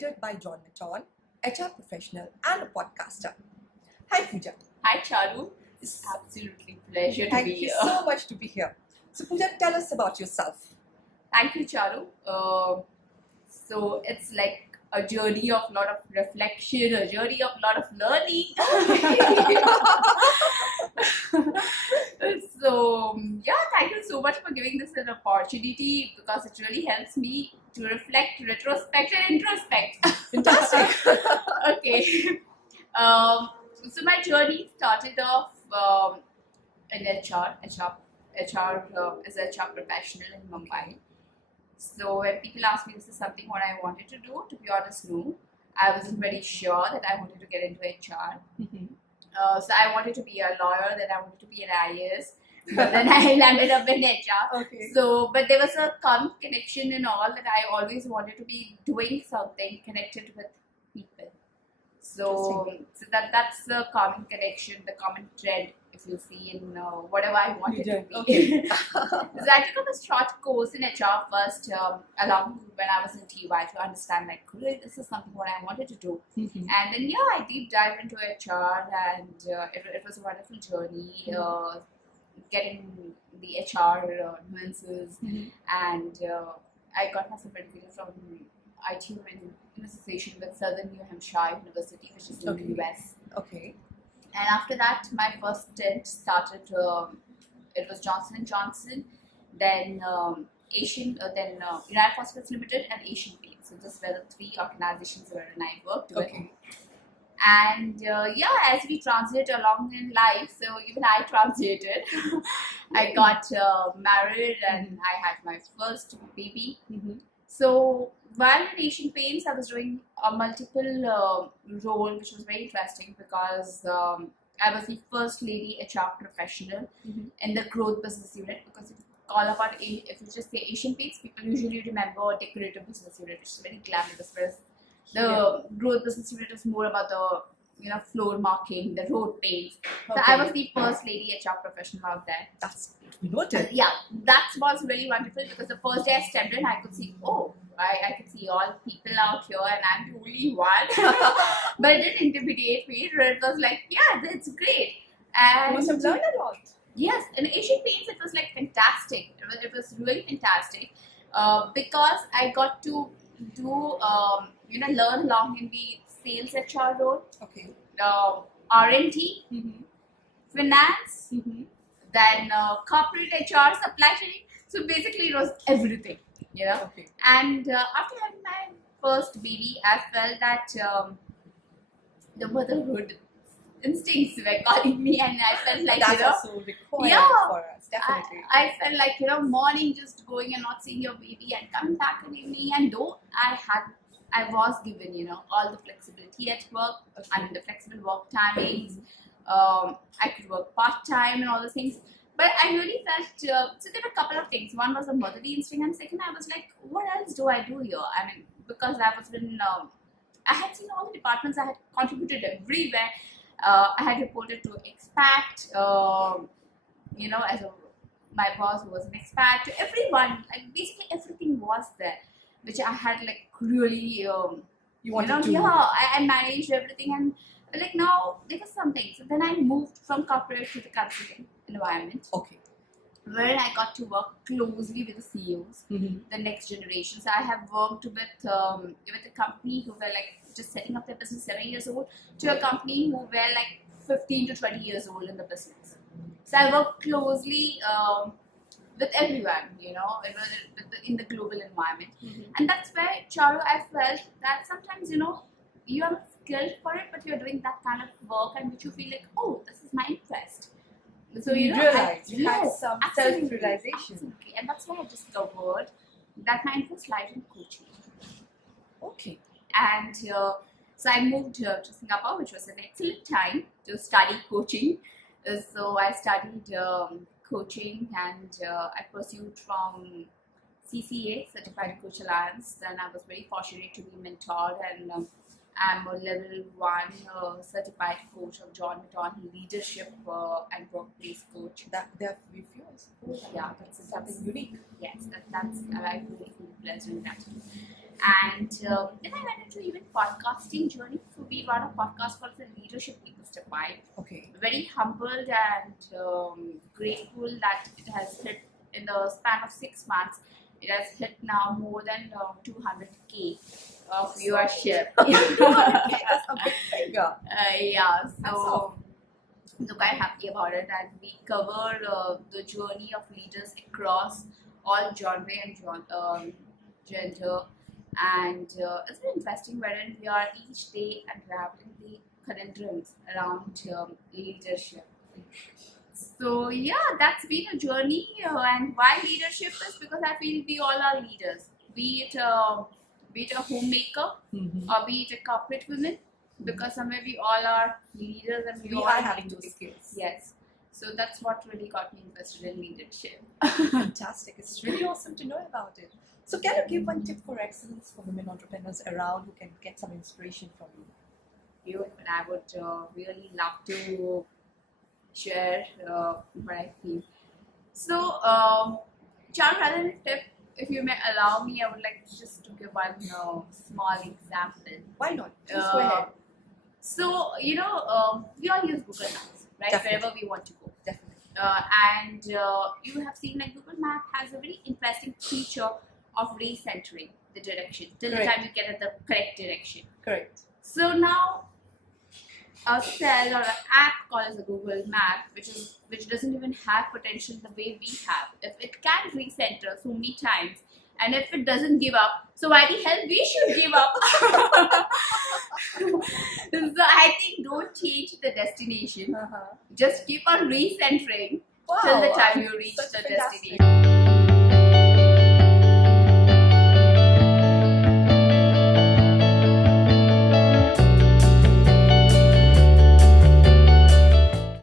edited by John Mattone, HR professional and a podcaster. Hi Puja. Hi Charu, it's absolutely pleasure to Thank be you here. so much to be here. So Puja, tell us about yourself. Thank you Charu. So it's like a journey of lot of reflection, a journey of lot of learning. So yeah, thank you so much for giving this an opportunity because it really helps me to reflect, retrospect and introspect. Fantastic. Okay. So my journey started off in HR as an HR professional in Mumbai. So when people ask me this is something what I wanted to do, to be honest, no. I wasn't very sure that I wanted to get into HR. So I wanted to be a lawyer, then I wanted to be an IAS, but then I landed up in HR. Okay. So, but there was a common connection in all that I always wanted to be doing something connected with people. So that's the common connection, the common thread, if you see in whatever I wanted to be. Okay. So I took up a short course in HR first, along when I was in TY to understand like, really, this is something what I wanted to do. And then yeah, I deep dived into HR and it was a wonderful journey, getting the HR nuances, and I got my certificate from ITU in association with Southern New Hampshire University, which is in the US. Okay. And after that, my first stint started. It was Johnson & Johnson, then United Phosphate Limited, and Asian Paints. So these were the three organizations where I worked with. And yeah, as we transit along in life, so even I transited. I got married and I had my first baby. So while in Asian Paints, I was doing a multiple role, which was very interesting because I was the first lady HR professional in the growth business unit. Because if you just say Asian Paints, people usually remember decorative business unit, which is very glamorous. Whereas the growth business unit is more about the floor marking, the road paints. So I was the first lady HR professional out there. That's noted. Yeah, that was really wonderful because the first day I stepped in, I could see, I could see all people out here and I'm the only one. But it didn't intimidate me. It was like, yeah, that's great. And you must have learned a lot. Yes, in Asian Paints it was like fantastic. It was really fantastic because I got to do learn along in the sales HR role. Okay. R&D, finance, then corporate HR, supply chain. So basically it was everything, Okay. And after having my first baby, I felt that the motherhood instincts were calling me, and I felt like that's also required for us, definitely. I felt like morning just going and not seeing your baby and coming back in the evening, and though I was given all the flexibility at work. I mean the flexible work timings. I could work part-time and all those things. But I really felt, so there were a couple of things. One was the motherly instinct, and second, I was like, what else do I do here? I mean, because I had seen all the departments, I had contributed everywhere. I had reported to expat, as my boss who was an expat, to everyone. Like basically everything was there, which I had like really, I managed everything, and like now there was something. So then I moved from corporate to the consulting environment. Okay. Where I got to work closely with the CEOs, the next generation. So I have worked with a company who were like just setting up their business 7 years old to a company who were like 15 to 20 years old in the business. So I worked closely with everyone, in the global environment. And that's where, Charu, I felt that sometimes, you are skilled for it, but you're doing that kind of work and which you feel like, oh, this is my interest. So you realize you had some self-realization. Absolutely. And that's why I discovered that my interest lies in coaching. Okay. And so I moved to Singapore, which was an excellent time to study coaching. So I studied coaching and I pursued from CCA, Certified Coach Alliance. Then I was very fortunate to be mentored, and I'm a level 1 certified coach of John Mattone, leadership and workplace coach. They're yours. Yeah, that's something unique. Yes, that's I really feel blessed in that. And then I went into even podcasting journey. So we run a podcast called the Leadership Demystified. Okay. Very humbled and grateful that it has hit in the span of 6 months. It has hit now more than 200k of viewership. That's a big figure. Yeah, That's so quite happy about it, and we cover the journey of leaders across all genre and gender, and it's been interesting wherein we are each day unraveling the conundrums around leadership. So yeah, that's been a journey, and why leadership is because I feel we all are leaders, be it a homemaker or be it a corporate woman, because somewhere we all are leaders and we all are need having to those skills. Yes, so that's what really got me interested in leadership. Fantastic. It's really awesome to know about it. So can you give one tip for excellence for women entrepreneurs around who can get some inspiration from you? And I would really love to share what I feel. So, John, rather than a tip, if you may allow me, I would like just to give one small example. Why not? Please go ahead. So, we all use Google Maps, right? Definitely. Wherever we want to go. Definitely. And you have seen like Google Map has a very interesting feature of recentering the direction till the Correct. time you get at the correct direction. Correct. So now a cell or an app called as a Google Map, which doesn't even have potential the way we have. If it can recenter so many times, and if it doesn't give up, so why the hell we should give up? So I think don't change the destination. Just keep on recentering till the time you reach Such the fantastic. destination.